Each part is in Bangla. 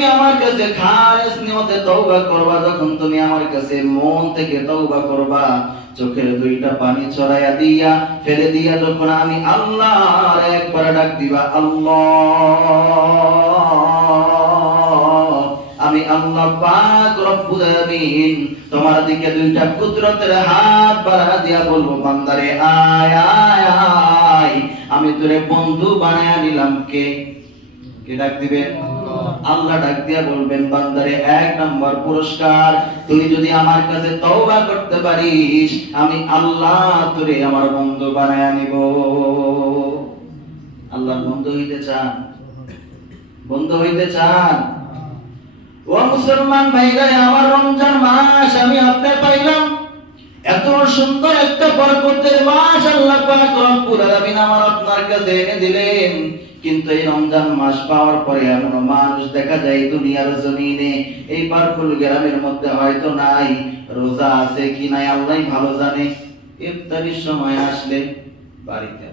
তুমি আমার কাছে খালেস নিয়তে তওবা করবা, যখন তুমি আমার কাছে মন থেকে তওবা করবা, চোখের দুইটা পানি ছড়াইয়া দিয়া, ফেলে দিয়া যখন আমি আল্লাহ একবার ডাক দিবা, আল্লাহ, আমি আল্লাহ পাক রব্বুল আলামিন, তোমার দিকে দুইটা কুদরতের হাত বাড়া দিয়া বলব, বান্দারে, আয় আয় আয় আমি তোরে বন্ধু বানায়া নিলাম, কে? কে ডাক দিবেন আল্লাহ ডাক দিয়া বলবেন, বান্দারে, এক নম্বর পুরস্কার, তুই যদি আমার কাছে তওবা করতে পারিস, আমি আল্লাহ তোরে আমার বন্ধু বানায়া নিব। আল্লাহর বন্ধু হইতে চান? বন্ধু হইতে চান? ও মুসলমান ভাইরা, আমার রমজান মাস আমি এত সুন্দর একটা বরকতের মাস আল্লাহ পাক রব্বুল আলামিন আমার আপনার কাছে এনে দিলেন। কিন্তু এই রমজান মাস পাওয়ার পরে এমন মানুষ দেখা যায় দুনিয়ার জমিনে, এই পারকুল গ্রামের মধ্যে হয়তো নাই, রোজা আছে কি নাই আল্লাহ ভালো জানে। ইফতারির সময় আসলে বাড়িতে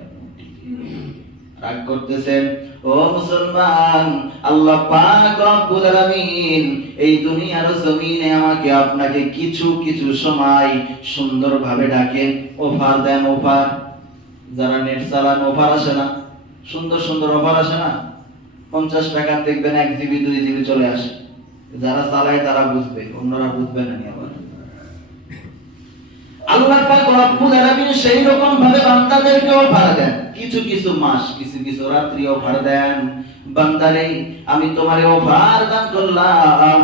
রাগ করতেছেন, ও মুসলমান, আল্লাহ পাক রব্বুল আলামিন এই দুনিয়ার জমিনে আমাকে আপনাকে কিছু কিছু সময় সুন্দরভাবে ডাকেন, অফার দেন, অফার। যারা নেট চালান, অফার আসে না। সুন্দর সুন্দর অফার আসে না। পঞ্চাশ টাকা দেখবেন, এক জিবি, দুই জিবি চলে আসে। যারা চালায়, তারা বুঝবে, অন্যরা বুঝবে না আবার। আল্লাহ পাক রব্বুল আলামিন সেই রকম ভাবে বান্দাদেরকে অফার দেন। কিছু কিছু মাস, কিছু কিছু রাত্রি অফার দেন। বান্দারে, আমি তোমারে দান করলাম।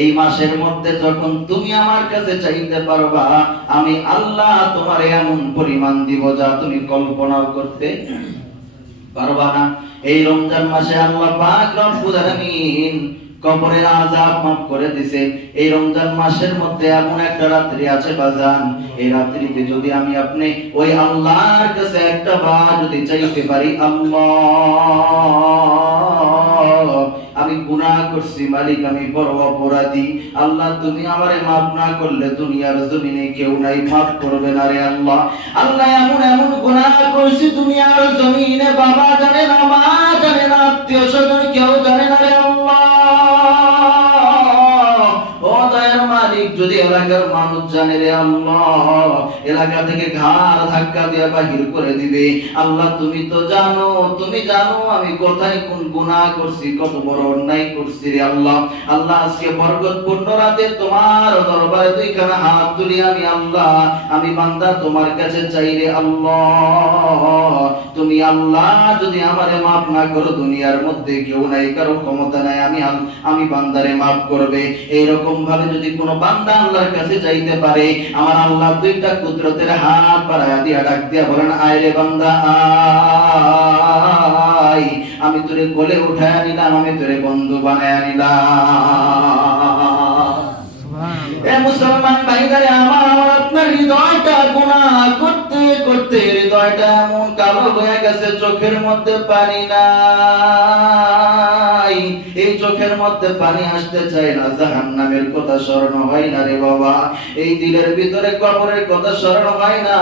এই মাসের মধ্যে যখন তুমি আমার কাছে চাইতে পারবা, আমি আল্লাহ তোমারে এমন পরিমাণ দিব যা তুমি কল্পনাও করতে পারবা না। এই রমজান মাসে আল্লাহ পাক রব্বুল আলামিন কবরের আযাব মাফ করে দিছে। এই রমজান মাসের মধ্যে এমন একটা রাত্রি আছে বাজান। এই রাত্রিতে যদি আমি আপনি ওই আল্লাহর কাছে একটা বার যদি চাইতে পারি, আল্লাহ, আমি গুনাহ করছি, মালিক, আমি বড় অপরাধী। আল্লাহ, তুমি আমারে মাফ না করলে দুনিয়ার জমিনে কেউ নাই, মাফ করবে না রে আল্লাহ। আল্লাহ, এমন এমন গুনাহ করছি, দুনিয়ার জমিনে বাবা জানে না, মা জানে না, আত্মীয় স্বজন কেউ জানে রে আল্লাহ। এলাকা থেকে ঘাড় ধাক্কা দিয়ে বাহির করে দিবে। আল্লাহ, তুমি তো জানো, তুমি জানো আমি কোথায় কোন করছি, কত বড় অন্যায় করছি রে আল্লাহ। আল্লাহ, আজকে বরকতপূর্ণ রাতে তোমার দরবারে হাত তুলি আমি আল্লাহ। আমি বান্দা তোমার কাছে চাই রে আল্লাহ। তুমি আল্লাহ, যদি আমারে মাফ না করো, দুনিয়ার মধ্যে কেউ নাই, কারও ক্ষমতা নাই, আমি আমি বান্দারে মাফ করবে। এইরকম ভাবে যদি কোনো বান্দা আল্লাহর কাছে যাইতে পারে। আমার আল্লাহ দুইটা কুদরতের হাত বাড়ায়া দিয়া ডাক দিয়া বলেন আয় রে বান্দা, আয়। আমি তোরে কোলে উঠায় নিলাম, আমি তোরে বন্ধু বানায় নিলাম। মুসলমান আমার আমার আপনার হৃদয়টা গুনাহ করতে করতে হৃদয়টা এমন কালো হয়ে গেছে, চোখের মধ্যে পানি নাই এই চোখের মধ্যে পানি আসতে চায় না, জাহান্নামের কথা স্মরণ হয় না রে বাবা। এই দিলের ভিতরে কবরের কথা স্মরণ হয় না।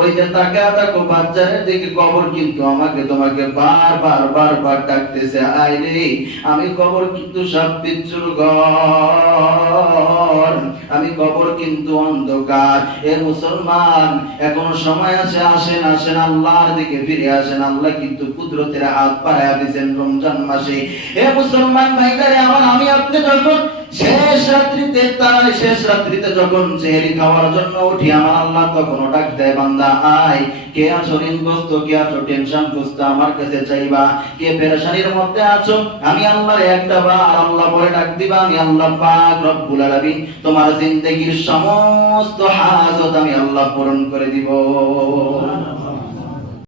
ওই যে তাকে দেখো, বাচ্চাদের দিকে কবর কিন্তু আমাকে তোমাকে বারবার বারবার ডাকতেছে, আয় রে, আমি কবর কিন্তু সব বিচ্ছুর ঘর। আমি কবর কিন্তু অন্ধকার। এ মুসলমান, এখনও সময় আছে, আসেন আসেন, আল্লাহর দিকে ফিরে আসেন। আল্লাহ কিন্তু কুদরতের হাত পাড়ায় দিয়েছেন রমজান মাসে। এ মুসলমান ভাইদারে, আমার আমি আপনি যখন শেষ রাত্রিতে, তার শেষ রাত্রিতে যখন খাওয়ার জন্য উঠি, আমার আল্লাহ তখন ডাক দেয়, বান্দা, আয়। কে আছো ঋণগ্রস্ত? কে আছো টেনশন গ্রস্ত আমার কাছে চাইবা। কে পেরেশানির মধ্যে আছো? আমি একটা আল্লাহ বলে ডাক দিবা, আমি আল্লাহ পাক তোমার জিন্দেগীর সমস্ত হাজত আমি আল্লাহ পূরণ করে দিব।